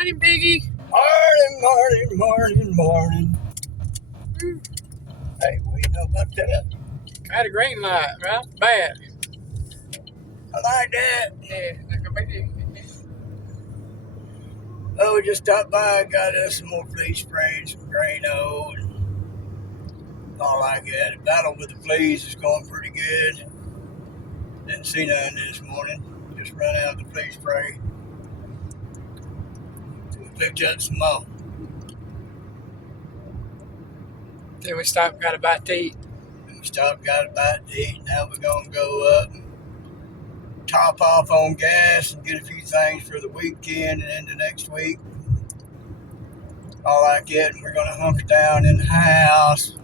Morning, Biggie. Morning. Hey, what do you know about that? Got a green light, right? Bad. I like that. Yeah, like a big. Oh, we just stopped by, got us some more flea spray, some Drano, and all like that. The battle with the fleas is going pretty good. Didn't see none this morning. Just run out the flea spray. So we picked up some more. Then we stopped, got a bite to eat. And we stopped, got a bite to eat. Now we're going to go up, top off on gas, and get a few things for the weekend and into next week. All like it, and we're going to hunker down in the house.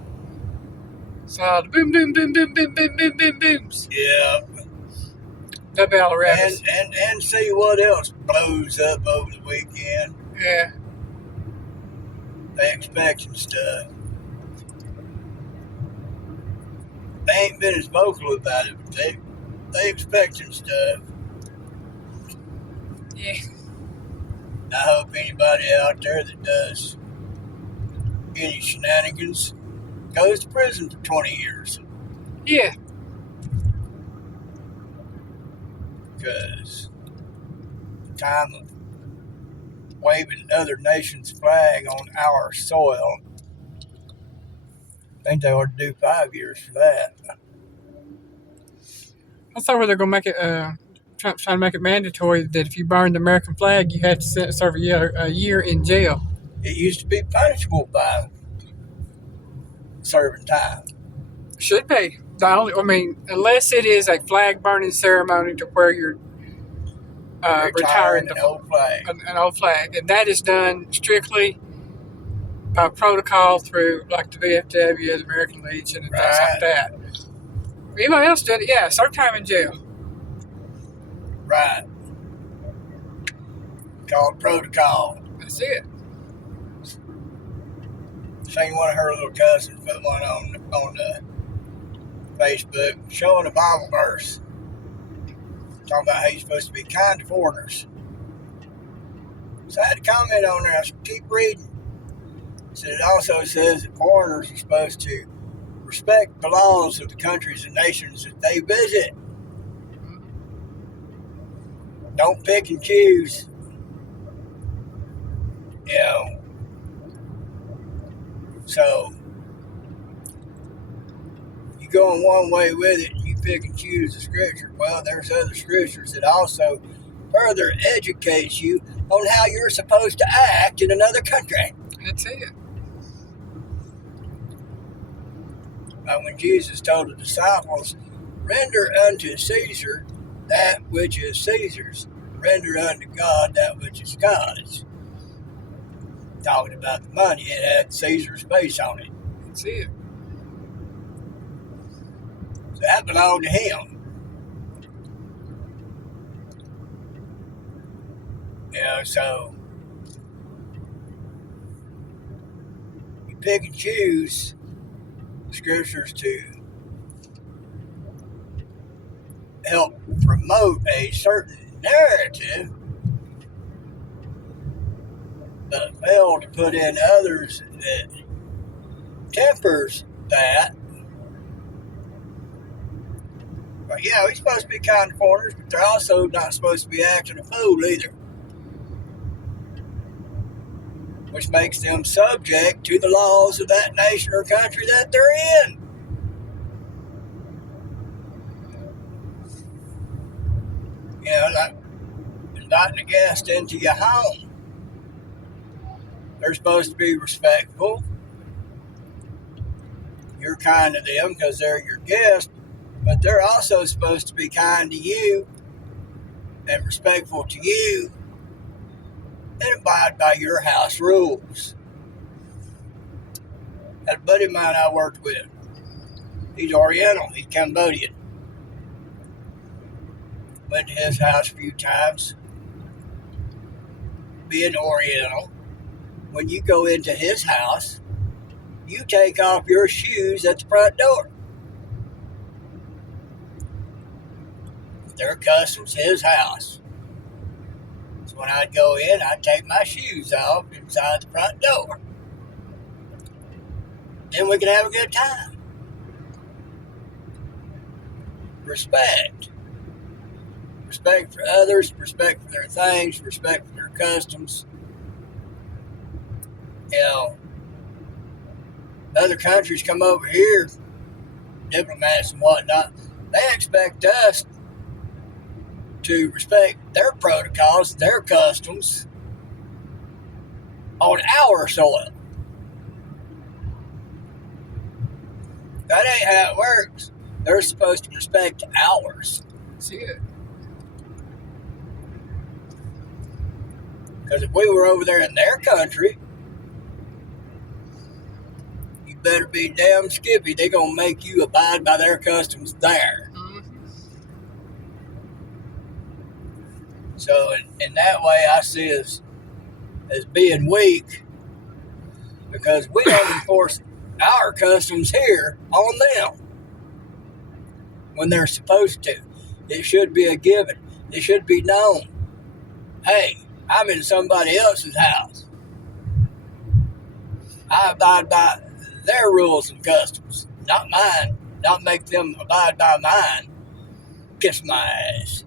So the boom, boom, boom, boom, boom, boom, boom, boom, booms. Yeah. The bell rabbits. And see what else blows up over the weekend. Yeah. They expecting stuff. They ain't been as vocal about it, but they expecting stuff. Yeah. I hope anybody out there that does any shenanigans goes to prison for 20 years. Yeah. Because the time of waving other nation's flag on our soil, I think they ought to do 5 years for that. I thought they were going to make it, Trump's trying to make it mandatory that if you burn the American flag, you had to serve a year in jail. It used to be punishable by serving time. Should be. Unless it is a flag burning ceremony to where you're retiring an old flag. An old flag. And that is done strictly by protocol through like the VFW, the American Legion, and things like that. Anybody else did it? Yeah, serve time in jail. Right. Called protocol. That's it. Seen one of her little cousins put one on Facebook showing a Bible verse. Talking about how you're supposed to be kind to foreigners. So I had to comment on there. I said, keep reading. So it also says that foreigners are supposed to respect the laws of the countries and nations that they visit. Don't pick and choose. You know. So you going one way with it, you pick and choose the scripture. Well, there's other scriptures that also further educates you on how you're supposed to act in another country. That's it. When Jesus told the disciples, render unto Caesar that which is Caesar's, render unto God that which is God's. Talking about the money, it had Caesar's face on it. That's it. So that belonged to him. You know, so you pick and choose scriptures to help promote a certain narrative, but fail to put in others that tempers that. But yeah, we're supposed to be kind to foreigners, but they're also not supposed to be acting a fool either. Which makes them subject to the laws of that nation or country that they're in. You know, like inviting a guest into your home. They're supposed to be respectful. You're kind to them because they're your guest, but they're also supposed to be kind to you and respectful to you and abide by your house rules. Had a buddy of mine I worked with. He's Oriental. He's Cambodian. Went to his house a few times. Being Oriental, when you go into his house, you take off your shoes at the front door. Their customs, his house. when I'd go in, I'd take my shoes off inside the front door. Then we could have a good time. Respect. Respect for others, respect for their things, respect for their customs. You know, other countries come over here, diplomats and whatnot, they expect us to respect their protocols, their customs on our soil. That ain't how it works. They're supposed to respect ours. See it. Because if we were over there in their country, you better be damn skippy. They're going to make you abide by their customs there. So in that way, I see us as being weak because we don't enforce our customs here on them when they're supposed to. It should be a given. It should be known. Hey, I'm in somebody else's house. I abide by their rules and customs, not mine. Not make them abide by mine. Kiss my ass.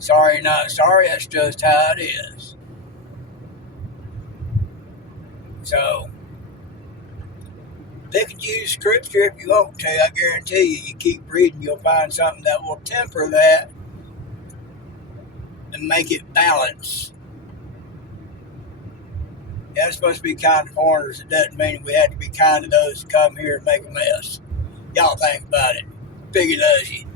Sorry, not sorry, that's just how it is. So, pick and choose scripture if you want to. I guarantee you keep reading, you'll find something that will temper that and make it balance. Yeah, it's supposed to be kind to foreigners. It doesn't mean we have to be kind to those who come here and make a mess. Y'all think about it. Big it does you.